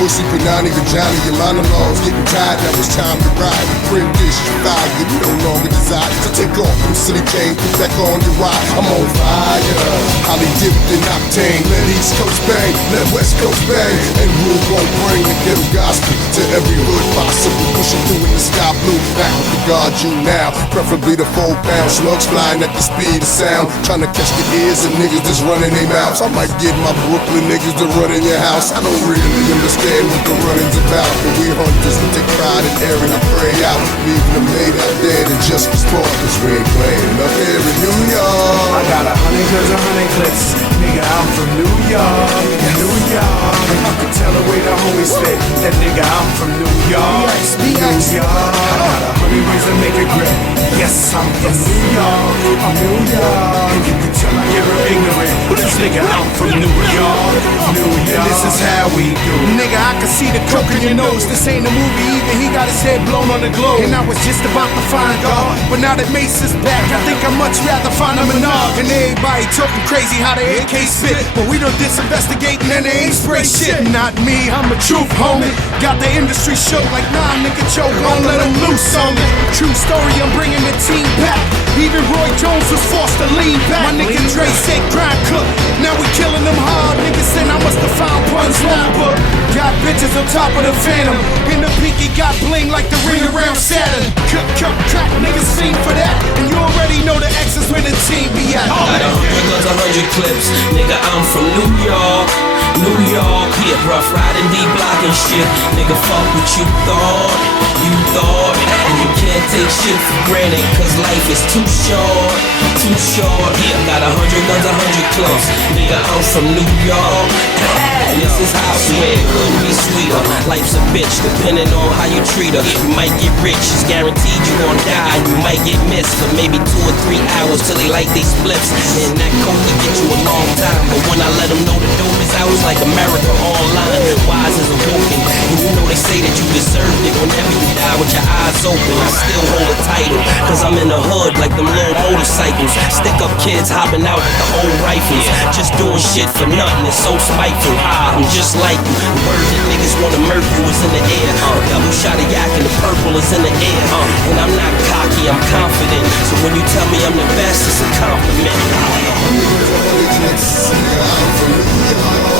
pussy, Panani, vagina, your monologues getting tired, now it's time to ride. Print this, you fire, you no longer desire. So take off from silly chains, put back on your ride. I'm on fire, highly dipped in octane. Let East Coast bang, let West Coast bang. And we're gon' bring the ghetto gospel to every hood possible. Pushing through in the sky blue, back with the guard you now. Preferably the 4-pound slugs flying at the speed of sound. Trying to catch the ears of niggas that's running their mouths. I might get my Brooklyn niggas to run in your house. I don't really understand what the running's about, but we hunters, we take pride in airing our prey out. Leaving them laid out there to just respond, cause we ain't playing up here in New York. I got 100 guns, 100 clips. Nigga, I'm from New York, New York. You can tell the way the homies spit. That nigga, I'm from New York, New York. I got 100 ways to make it grip. Yes, I'm from New York, New York. And you can tell I get real ignorant, but this nigga, I'm from New York, New York. And this is how we do. Nigga, I can see the coke in your nose. This ain't a movie, even he got his head blown on the globe. And I was just about to find God, but now that Mace is back, I think I'd much rather find a Minaj. And everybody talking crazy how they AK spit, but we don't disinvestigate and they ain't spray shit. Not me, I'm a truth homie. Got the industry shook like nah, nigga, choke on, let him loose on me. True story, I'm bringing the team back. Even Roy Jones was forced to lean back. My nigga Dre said grind cook. Now we killing them hard. Niggas said I must have found puns long, but got bitches on top of the Phantom. In the pinky got bling like the ring around Saturn. Crack, niggas sing for that. And you already know the X is where the team be at. Got 100 guns, 100 clips. Nigga, I'm from New York, New York. Yeah, rough riding, D-block and shit. Nigga, fuck what you thought. And you can't take shit for granted, cause life is too short, too short. Yeah, got 100 guns, 100 clubs. Nigga, I'm from New York. This is how I swear, it couldn't be sweeter. Life's a bitch, depending on how you treat her. You might get rich, it's guaranteed you gon' die. You might get missed for maybe 2 or 3 hours till they like they spliffs. And that coke will get you a long time, but when I let them know the dope is out, it's like America online. Wise as awoken, and you know they say that you deserved it. Whenever you die with your eyes open, I still hold a title, cause I'm in the hood like them little motorcycles. Stick up kids hopping out with the old rifles, just doing shit for nothing, it's so spiteful. I'm just like you, the word that niggas wanna murk you is in the air. Double shot of yak and the purple is in the air. And I'm not cocky, I'm confident, so when you tell me I'm the best, it's a compliment. I'm from New York.